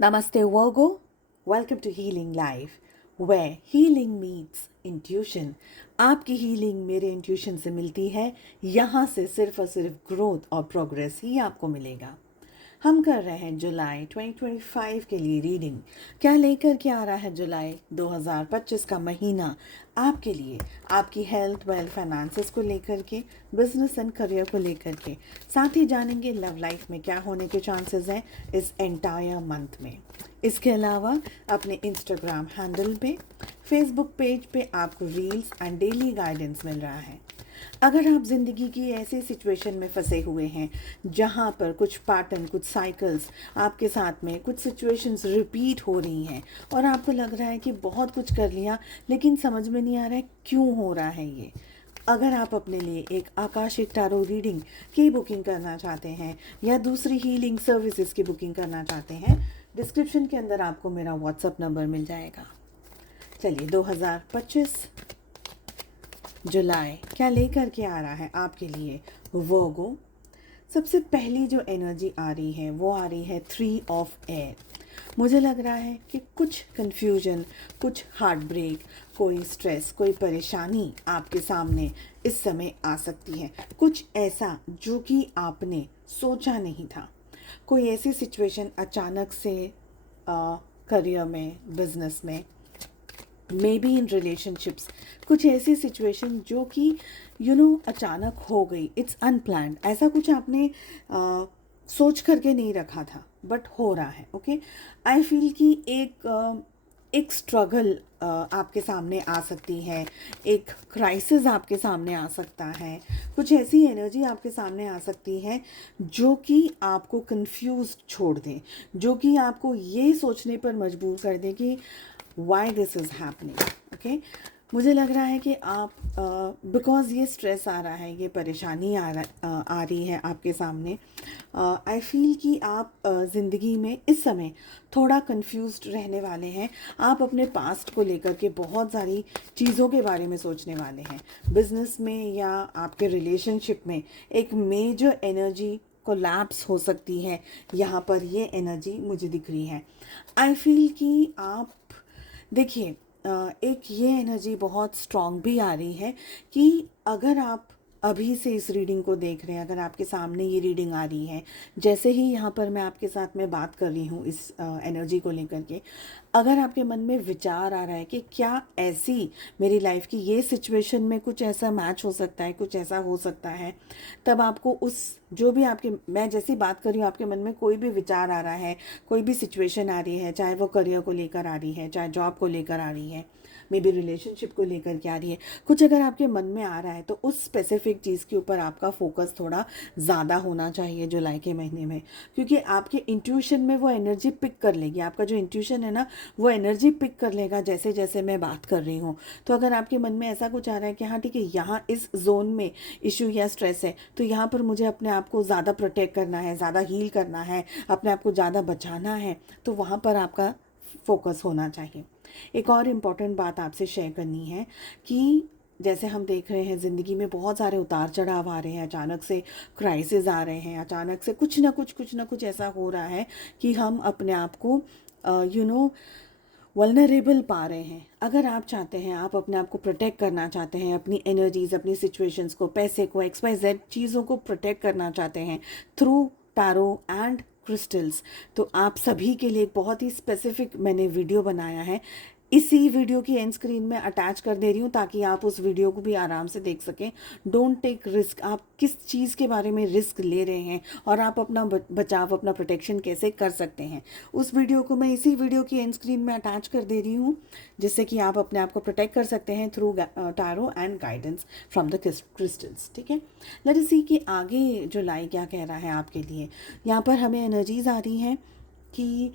Namaste Virgo, welcome to Healing Life, where healing meets intuition. आपकी healing मेरे intuition से मिलती है। यहाँ से सिर्फ और सिर्फ ग्रोथ और प्रोग्रेस ही आपको मिलेगा। हम कर रहे हैं जुलाई 2025 के लिए रीडिंग। क्या लेकर के आ रहा है जुलाई 2025 का महीना आपके लिए, आपकी हेल्थ, वेल्थ, फाइनेंसेस को लेकर के, बिजनेस एंड करियर को लेकर के। साथ ही जानेंगे लव लाइफ में क्या होने के चांसेस हैं इस एंटायर मंथ में। इसके अलावा अपने इंस्टाग्राम हैंडल पे, फेसबुक पेज पे आपको रील्स एंड डेली गाइडेंस मिल रहा है। अगर आप ज़िंदगी की ऐसी सिचुएशन में फंसे हुए हैं जहाँ पर कुछ पैटर्न, कुछ साइकिल्स आपके साथ में, कुछ सिचुएशंस रिपीट हो रही हैं और आपको लग रहा है कि बहुत कुछ कर लिया लेकिन समझ में नहीं आ रहा है क्यों हो रहा है ये। अगर आप अपने लिए एक आकाशिक टारो रीडिंग की बुकिंग करना चाहते हैं या दूसरी हीलिंग सर्विसेज की बुकिंग करना चाहते हैं, डिस्क्रिप्शन के अंदर आपको मेरा व्हाट्सएप नंबर मिल जाएगा। चलिए 2025 जुलाई क्या लेकर के आ रहा है आपके लिए वर्गो। सबसे पहली जो एनर्जी आ रही है वो आ रही है 3 ऑफ एयर। मुझे लग रहा है कि कुछ कन्फ्यूजन, कुछ हार्ट ब्रेक, कोई स्ट्रेस, कोई परेशानी आपके सामने इस समय आ सकती है। कुछ ऐसा जो कि आपने सोचा नहीं था, कोई ऐसी सिचुएशन अचानक से करियर में, बिजनेस में, मे बी इन रिलेशनशिप्स, कुछ ऐसी सिचुएशन जो कि अचानक हो गई। इट्स अनप्लान्ड, ऐसा कुछ आपने सोच करके नहीं रखा था बट हो रहा है। ओके, आई फील कि एक स्ट्रगल आपके सामने आ सकती है, एक क्राइसिस आपके सामने आ सकता है, कुछ ऐसी एनर्जी आपके सामने आ सकती है जो कि आपको कंफ्यूज छोड़ दे, जो कि आपको ये सोचने पर मजबूर कर दे कि why this is happening. Okay, मुझे लग रहा है कि आप बिकॉज़ ये स्ट्रेस आ रहा है, ये परेशानी आ रही है आपके सामने। आई फील कि आप ज़िंदगी में इस समय थोड़ा कंफ्यूज्ड रहने वाले हैं। आप अपने पास्ट को लेकर के बहुत सारी चीज़ों के बारे में सोचने वाले हैं। बिजनेस में या आपके रिलेशनशिप में एक मेजर एनर्जी कोलैप्स हो सकती है। यहाँ पर ये एनर्जी मुझे दिख रही है। आई फील कि आप देखिए, एक ये एनर्जी बहुत स्ट्रॉन्ग भी आ रही है कि अगर आप अभी से इस रीडिंग को देख रहे हैं, अगर आपके सामने ये रीडिंग आ रही है, जैसे ही यहाँ पर मैं आपके साथ में बात कर रही हूँ इस एनर्जी को लेकर के, अगर आपके मन में विचार आ रहा है कि क्या ऐसी मेरी लाइफ की ये सिचुएशन में कुछ ऐसा मैच हो सकता है, कुछ ऐसा हो सकता है, तब आपको उस जो भी आपके, मैं जैसी बात कर रही हूँ, आपके मन में कोई भी विचार आ रहा है, कोई भी सिचुएशन आ रही है, चाहे वो करियर को लेकर आ रही है, चाहे जॉब को लेकर आ रही है, मे बी रिलेशनशिप को लेकर के आ रही है, कुछ अगर आपके मन में आ रहा है तो उस स्पेसिफिक चीज़ के ऊपर आपका फोकस थोड़ा ज़्यादा होना चाहिए जुलाई के महीने में, क्योंकि आपके इंट्यूशन में वो एनर्जी पिक कर लेगी। आपका जो इंट्यूशन है ना, वो एनर्जी पिक कर लेगा जैसे जैसे मैं बात कर रही हूँ। तो अगर आपके मन में ऐसा कुछ आ रहा है कि हाँ ठीक है, यहाँ इस जोन में इशू या स्ट्रेस है, तो यहाँ पर मुझे अपने आप को ज़्यादा प्रोटेक्ट करना है, ज़्यादा हील करना है, अपने आप को ज़्यादा बचाना है, तो वहाँ पर आपका फोकस होना चाहिए। एक और इम्पॉर्टेंट बात आपसे शेयर करनी है कि जैसे हम देख रहे हैं ज़िंदगी में बहुत सारे उतार चढ़ाव आ रहे हैं, अचानक से क्राइसिस आ रहे हैं, अचानक से कुछ ना कुछ ऐसा हो रहा है कि हम अपने आप को वल्नरेबल पा रहे हैं। अगर आप चाहते हैं, आप अपने आप को प्रोटेक्ट करना चाहते हैं, अपनी एनर्जीज, अपनी सिचुएशंस को, पैसे को, XYZ चीज़ों को प्रोटेक्ट करना चाहते हैं थ्रू टैरो एंड क्रिस्टल्स, तो आप सभी के लिए एक बहुत ही स्पेसिफिक मैंने वीडियो बनाया है। इसी वीडियो की एंड स्क्रीन में अटैच कर दे रही हूँ ताकि आप उस वीडियो को भी आराम से देख सकें। डोंट टेक रिस्क, आप किस चीज़ के बारे में रिस्क ले रहे हैं और आप अपना बचाव, अपना प्रोटेक्शन कैसे कर सकते हैं, उस वीडियो को मैं इसी वीडियो की एंड स्क्रीन में अटैच कर दे रही हूँ, जिससे कि आप अपने आप को प्रोटेक्ट कर सकते हैं through tarot and guidance from the crystals. ठीक है, लेट अस सी कि आगे जुलाई क्या कह रहा है आपके लिए। यहाँ पर हमें एनर्जीज आ रही हैं कि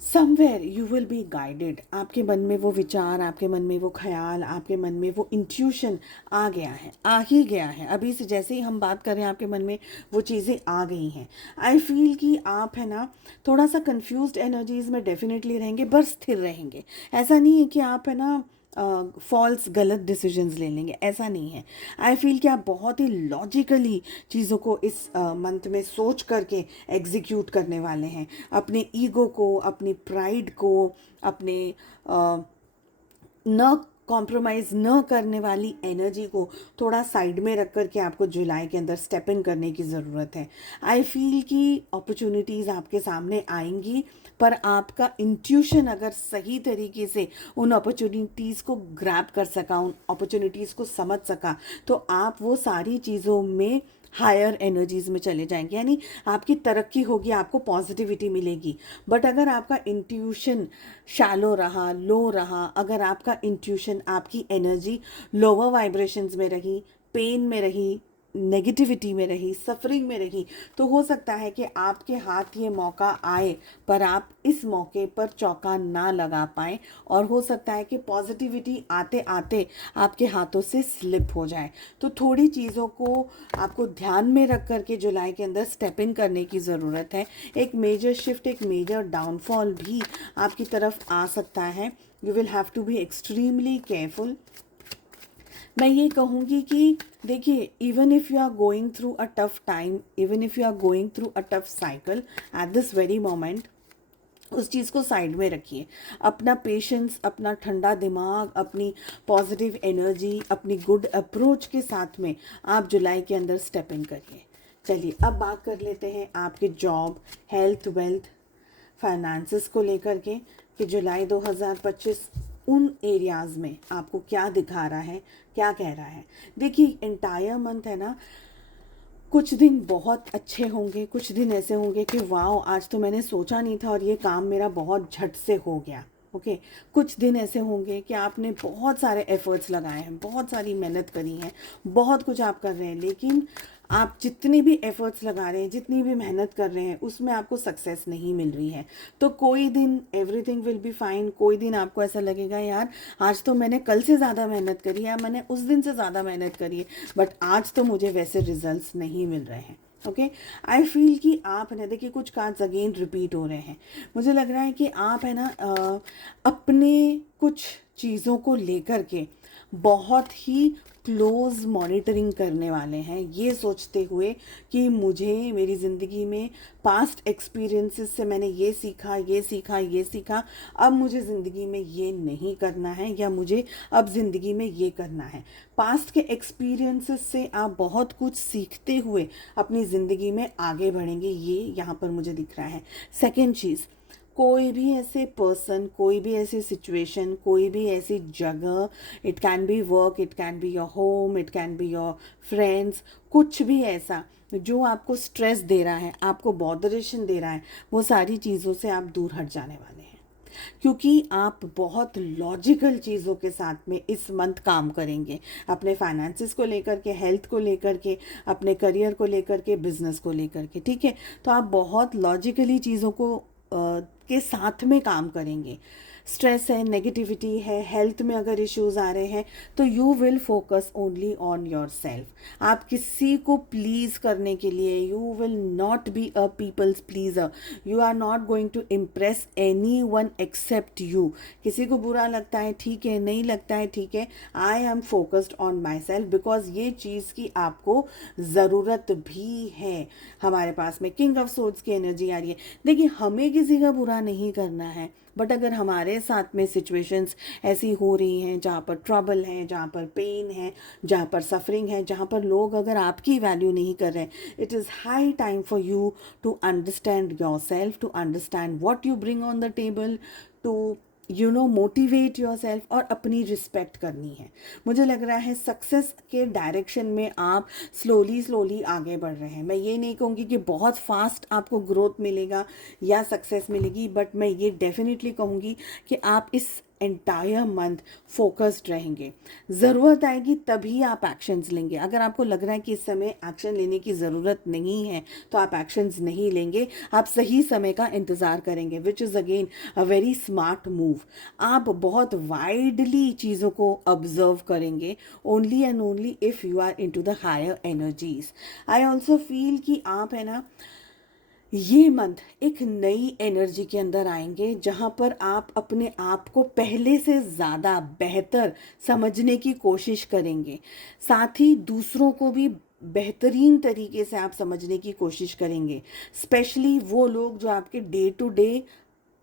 somewhere you will be guided. आपके मन में वो विचार, आपके मन में वो ख्याल, आपके मन में वो इंट्यूशन आ गया है, आ ही गया है। अभी से जैसे ही हम बात कर रहे हैं आपके मन में वो चीज़ें आ गई हैं। आई फील कि आप है ना थोड़ा सा कंफ्यूज्ड एनर्जीज में डेफिनेटली रहेंगे, पर स्थिर रहेंगे। ऐसा नहीं है कि आप है ना फॉल्स गलत डिसीजंस ले लेंगे, ऐसा नहीं है। आई फील कि आप बहुत ही लॉजिकली चीज़ों को इस मंथ में सोच करके एग्जीक्यूट करने वाले हैं। अपने ईगो को, अपनी प्राइड को, अपने न कॉम्प्रोमाइज़ न करने वाली एनर्जी को थोड़ा साइड में रख कर के आपको जुलाई के अंदर स्टेप इन करने की ज़रूरत है। आई फील कि अपॉर्चुनिटीज़ आपके सामने आएंगी, पर आपका इंट्यूशन अगर सही तरीके से उन अपॉर्चुनिटीज़ को ग्रैब कर सका, उन अपॉर्चुनिटीज़ को समझ सका, तो आप वो सारी चीज़ों में हायर एनर्जीज में चले जाएंगे, यानी आपकी तरक्की होगी, आपको पॉजिटिविटी मिलेगी। बट अगर आपका इंट्यूशन शैलो रहा, लो रहा, अगर आपका इंट्यूशन, आपकी एनर्जी लोअर वाइब्रेशंस में रही, पेन में रही, नेगेटिविटी में रही, सफरिंग में रही, तो हो सकता है कि आपके हाथ ये मौका आए पर आप इस मौके पर चौका ना लगा पाएँ, और हो सकता है कि पॉजिटिविटी आते आते आपके हाथों से स्लिप हो जाए। तो थोड़ी चीज़ों को आपको ध्यान में रख कर के जुलाई के अंदर स्टेप इन करने की ज़रूरत है। एक मेजर शिफ्ट, एक मेजर डाउनफॉल भी आपकी तरफ आ सकता है। You will have to be extremely careful. मैं ये कहूँगी कि देखिए, even if you are going through a tough time, even if you are going through a tough cycle at this very moment, उस चीज़ को साइड में रखिए। अपना पेशेंस, अपना ठंडा दिमाग, अपनी पॉजिटिव एनर्जी, अपनी गुड अप्रोच के साथ में आप जुलाई के अंदर स्टेप इन करिए। चलिए अब बात कर लेते हैं आपके जॉब, हेल्थ, वेल्थ, फाइनेंसेस को लेकर के कि जुलाई 2025 उन एरियाज़ में आपको क्या दिखा रहा है, क्या कह रहा है। देखिए, एंटायर मंथ है ना, कुछ दिन बहुत अच्छे होंगे, कुछ दिन ऐसे होंगे कि वाओ, आज तो मैंने सोचा नहीं था और ये काम मेरा बहुत झट से हो गया। ओके, कुछ दिन ऐसे होंगे कि आपने बहुत सारे एफर्ट्स लगाए हैं, बहुत सारी मेहनत करी है, बहुत कुछ आप कर रहे हैं, लेकिन आप जितने भी एफर्ट्स लगा रहे हैं, जितनी भी मेहनत कर रहे हैं, उसमें आपको सक्सेस नहीं मिल रही है। तो कोई दिन एवरीथिंग विल बी फाइन, कोई दिन आपको ऐसा लगेगा यार आज तो मैंने कल से ज़्यादा मेहनत करी है, मैंने उस दिन से ज़्यादा मेहनत करी है, बट आज तो मुझे वैसे रिजल्ट्स नहीं मिल रहे हैं। ओके, आई फील कि आप है ना, देखिए कुछ कार्ड्स अगेन रिपीट हो रहे हैं। मुझे लग रहा है कि आप है ना अपने कुछ चीज़ों को लेकर के बहुत ही क्लोज मॉनिटरिंग करने वाले हैं, ये सोचते हुए कि मुझे मेरी ज़िंदगी में पास्ट एक्सपीरियंसेस से मैंने ये सीखा, ये सीखा, ये सीखा, अब मुझे ज़िंदगी में ये नहीं करना है, या मुझे अब ज़िंदगी में ये करना है। पास्ट के एक्सपीरियंसेस से आप बहुत कुछ सीखते हुए अपनी ज़िंदगी में आगे बढ़ेंगे, ये यहाँ पर मुझे दिख रहा है। सेकेंड चीज़, कोई भी ऐसे पर्सन, कोई भी ऐसी सिचुएशन, कोई भी ऐसी जगह, it can be work, it can be your home, it can be your friends, कुछ भी ऐसा जो आपको स्ट्रेस दे रहा है, आपको बॉदरेशन दे रहा है, वो सारी चीज़ों से आप दूर हट जाने वाले हैं, क्योंकि आप बहुत लॉजिकल चीज़ों के साथ में इस मंथ काम करेंगे। अपने फाइनेंसिस को लेकर के, हेल्थ को लेकर के, अपने करियर को लेकर के, बिजनेस को लेकर के, ठीक है। तो आप बहुत लॉजिकली चीज़ों को के साथ में काम करेंगे। स्ट्रेस है, नेगेटिविटी है, हेल्थ में अगर इश्यूज आ रहे हैं, तो you will focus only on yourself. आप किसी को प्लीज़ करने के लिए, you will not be a people's pleaser, you are not going to impress anyone except you. किसी को बुरा लगता है ठीक है, नहीं लगता है ठीक है, I am focused on my self, because ये चीज़ की आपको ज़रूरत भी है। हमारे पास में किंग ऑफ सोर्ड्स की एनर्जी आ रही है। देखिए, हमें किसी का बुरा नहीं करना है, बट अगर हमारे साथ में सिचुएशंस ऐसी हो रही हैं जहाँ पर ट्रबल है, जहाँ पर पेन है, जहाँ पर सफरिंग है, जहाँ पर लोग अगर आपकी वैल्यू नहीं कर रहे हैं, it is high time for you to understand yourself, to understand what you bring on the table, to motivate yourself, और अपनी रिस्पेक्ट करनी है। मुझे लग रहा है सक्सेस के डायरेक्शन में आप स्लोली आगे बढ़ रहे हैं। मैं ये नहीं कहूँगी कि बहुत फास्ट आपको ग्रोथ मिलेगा या सक्सेस मिलेगी, बट मैं ये डेफिनेटली कहूँगी कि आप इस एंटायर मंथ फोकस्ड रहेंगे। ज़रूरत आएगी तभी आप एक्शंस लेंगे। अगर आपको लग रहा है कि इस समय एक्शन लेने की ज़रूरत नहीं है, तो आप एक्शंस नहीं लेंगे, आप सही समय का इंतज़ार करेंगे, which is again a very smart move. आप बहुत वाइडली चीज़ों को ऑब्जर्व करेंगे, only and only if you are into the higher energies. I also feel कि आप है ना, ये मंथ एक नई एनर्जी के अंदर आएंगे जहाँ पर आप अपने आप को पहले से ज़्यादा बेहतर समझने की कोशिश करेंगे, साथ ही दूसरों को भी बेहतरीन तरीके से आप समझने की कोशिश करेंगे। स्पेशली वो लोग जो आपके डे टू डे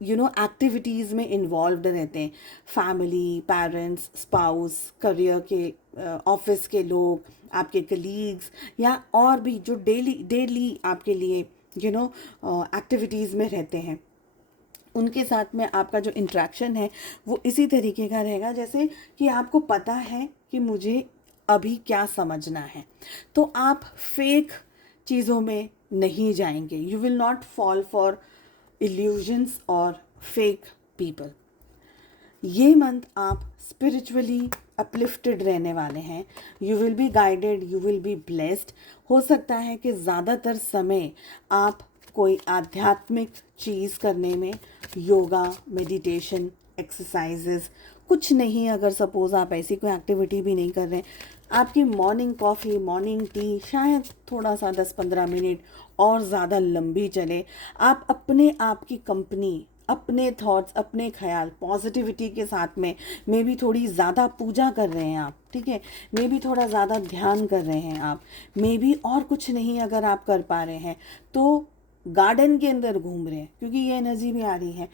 एक्टिविटीज़ में इन्वॉल्व्ड रहते हैं, फैमिली, पेरेंट्स, स्पाउस, करियर के, ऑफिस के लोग, आपके कलीग्स, या और भी जो डेली डेली आपके लिए एक्टिविटीज़ में रहते हैं, उनके साथ में आपका जो इंट्रैक्शन है वो इसी तरीके का रहेगा जैसे कि आपको पता है कि मुझे अभी क्या समझना है। तो आप फेक चीज़ों में नहीं जाएंगे। You will not fall for illusions और फेक पीपल। ये मंथ आप स्पिरिचुअली अपलिफ्टेड रहने वाले हैं। You will be guided, you will be blessed. हो सकता है कि ज़्यादातर समय आप कोई आध्यात्मिक चीज़ करने में, योगा, मेडिटेशन, एक्सरसाइजेस, कुछ नहीं, अगर सपोज़ आप ऐसी कोई एक्टिविटी भी नहीं कर रहे हैं, आपकी मॉर्निंग कॉफ़ी, मॉर्निंग टी शायद थोड़ा सा 10-15 मिनट और ज़्यादा लंबी चले। आप अपने आप की कंपनी, अपने थॉट्स, अपने ख्याल, पॉजिटिविटी के साथ में मे बी थोड़ी ज़्यादा पूजा कर रहे हैं आप, ठीक है, मे बी थोड़ा ज़्यादा ध्यान कर रहे हैं आप, मे बी और कुछ नहीं अगर आप कर पा रहे हैं तो गार्डन के अंदर घूम रहे हैं, क्योंकि ये एनर्जी भी आ रही है।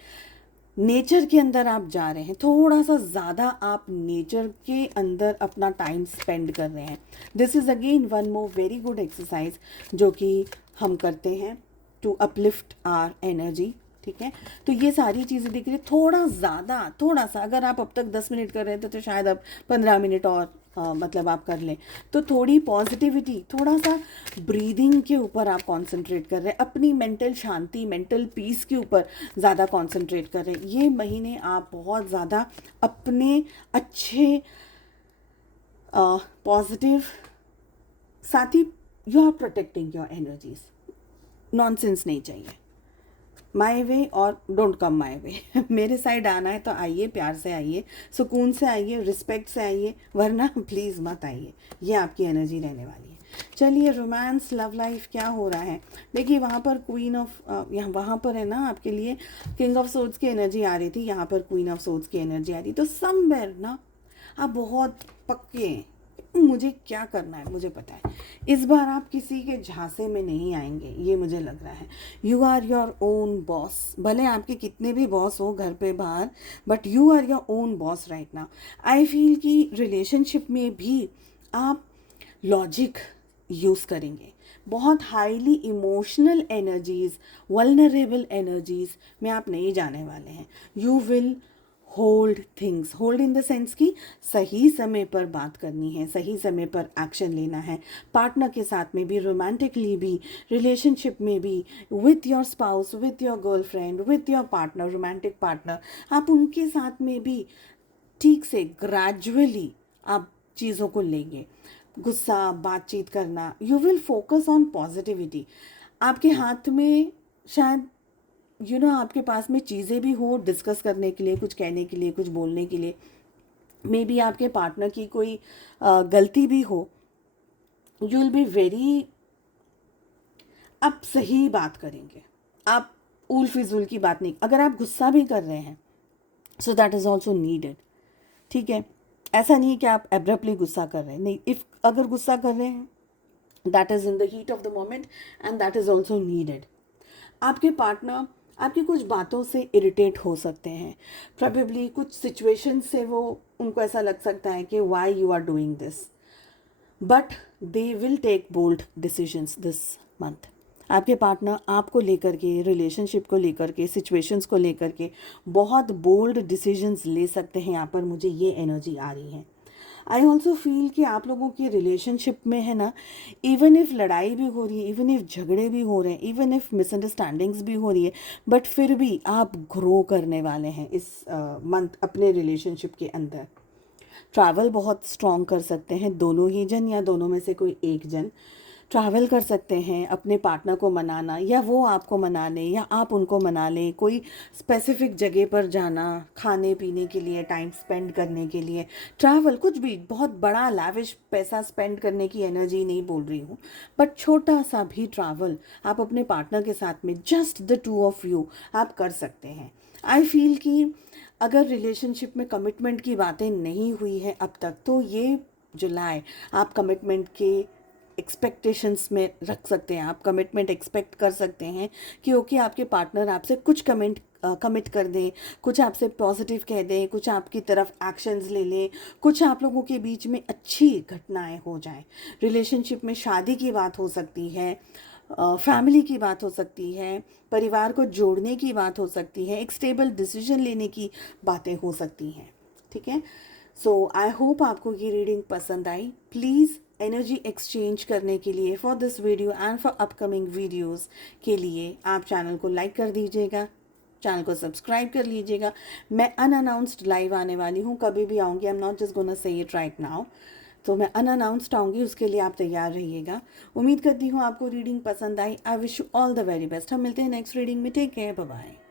नेचर के अंदर आप जा रहे हैं, थोड़ा सा ज़्यादा आप नेचर के अंदर अपना टाइम स्पेंड कर रहे हैं। This is again one more very good exercise जो कि हम करते हैं टू अपलिफ्ट आवर एनर्जी, ठीक है। तो ये सारी चीज़ें दिख रही है। थोड़ा सा अगर आप अब तक 10 मिनट कर रहे थे तो शायद अब 15 मिनट और मतलब आप कर लें। तो थोड़ी पॉजिटिविटी, थोड़ा सा ब्रीदिंग के ऊपर आप कंसंट्रेट कर रहे हैं, अपनी मेंटल शांति, मेंटल पीस के ऊपर ज़्यादा कंसंट्रेट कर रहे हैं। ये महीने आप बहुत ज़्यादा अपने अच्छे पॉजिटिव, साथ ही you are protecting your energies. Nonsense नहीं चाहिए। माई वे और डोंट कम माई वे। मेरे साइड आना है तो आइए, प्यार से आइए, सुकून से आइए, रिस्पेक्ट से आइए, वरना प्लीज़ मत आइए। ये आपकी एनर्जी रहने वाली है। चलिए, रोमांस, लव लाइफ क्या हो रहा है। देखिए वहाँ पर क्वीन ऑफ, यहाँ वहाँ पर है ना आपके लिए किंग ऑफ सोर्ड्स की एनर्जी आ रही थी, यहाँ पर क्वीन ऑफ सोर्ड्स की एनर्जी आ रही। तो समवेयर ना आप बहुत पक्के हैं, मुझे क्या करना है मुझे पता है। इस बार आप किसी के झांसे में नहीं आएंगे, ये मुझे लग रहा है। You are your own boss. भले आपके कितने भी बॉस हो घर पे बाहर, but you are your own boss right now. I feel कि रिलेशनशिप में भी आप लॉजिक यूज़ करेंगे। बहुत highly emotional energies, vulnerable energies में आप नहीं जाने वाले हैं। You will hold things, hold in the sense कि सही समय पर बात करनी है, सही समय पर एक्शन लेना है। पार्टनर के साथ में भी, रोमांटिकली भी, रिलेशनशिप में भी, with your spouse, with your girlfriend, with your partner, romantic partner, आप उनके साथ में भी ठीक से ग्रेजुअली आप चीज़ों को लेंगे। गुस्सा, बातचीत करना, you will focus on positivity. आपके हाथ में शायद आपके पास में चीज़ें भी हो डिस्कस करने के लिए, कुछ कहने के लिए, कुछ बोलने के लिए। मे बी आपके पार्टनर की कोई गलती भी हो। यू विल बी वेरी, आप सही बात करेंगे, आप उल फिजूल की बात नहीं। अगर आप गुस्सा भी कर रहे हैं so that is also needed, ठीक है। ऐसा नहीं है कि आप एब्रप्टली गुस्सा कर रहे हैं, नहीं। इफ़ अगर गुस्सा कर रहे हैं that is in the heat of the moment and that is also needed. आपके पार्टनर आपकी कुछ बातों से इरिटेट हो सकते हैं, प्रोबेबली कुछ सिचुएशन से वो, उनको ऐसा लग सकता है कि why you are doing this, but they will take bold decisions this month. आपके पार्टनर आपको लेकर के, रिलेशनशिप को लेकर के, सिचुएशंस को लेकर के बहुत बोल्ड डिसीजंस ले सकते हैं। यहाँ पर मुझे ये एनर्जी आ रही है। आई ऑल्सो फील कि आप लोगों की रिलेशनशिप में है ना, इवन इफ़ लड़ाई भी हो रही है, इवन इफ़ झगड़े भी हो रहे हैं, इवन इफ़ मिसअंडरस्टैंडिंग्स भी हो रही है, बट फिर भी आप ग्रो करने वाले हैं इस मंथ अपने रिलेशनशिप के अंदर। ट्रैवल बहुत स्ट्रॉन्ग कर सकते हैं दोनों ही जन, या दोनों में से कोई एक जन। ट्रैवल कर सकते हैं अपने पार्टनर को मनाना, या वो आपको मना लें या आप उनको मना लें, कोई स्पेसिफिक जगह पर जाना खाने पीने के लिए, टाइम स्पेंड करने के लिए, ट्रैवल, कुछ भी बहुत बड़ा लैविश पैसा स्पेंड करने की एनर्जी नहीं बोल रही हूँ, बट छोटा सा भी ट्रैवल आप अपने पार्टनर के साथ में just the two of you आप कर सकते हैं। आई फील कि अगर रिलेशनशिप में कमिटमेंट की बातें नहीं हुई है अब तक, तो ये जुलाई आप कमिटमेंट के एक्सपेक्टेशंस में रख सकते हैं। आप कमिटमेंट एक्सपेक्ट कर सकते हैं कि ओके आपके पार्टनर आपसे कुछ कमिट कर दें, कुछ आपसे पॉजिटिव कह दें, कुछ आपकी तरफ एक्शंस ले लें, कुछ आप लोगों के बीच में अच्छी घटनाएं हो जाएं। रिलेशनशिप में शादी की बात हो सकती है, फैमिली की बात हो सकती है, परिवार को जोड़ने की बात हो सकती है, एक स्टेबल डिसीजन लेने की बातें हो सकती हैं। ठीक है, सो आई होप आपको ये रीडिंग पसंद आई। प्लीज़ एनर्जी एक्सचेंज करने के लिए for this video and for upcoming videos के लिए आप चैनल को लाइक कर दीजिएगा, चैनल को सब्सक्राइब कर लीजिएगा। मैं अनअनाउंस्ड लाइव आने वाली हूँ, कभी भी आऊँगी, I am not just gonna say it right now. तो मैं अनअनाउंस्ड आऊँगी, उसके लिए आप तैयार रहिएगा। उम्मीद करती हूँ आपको रीडिंग पसंद आई। I wish you all the very best. हम मिलते हैं नेक्स्ट रीडिंग में। Take care, bye bye.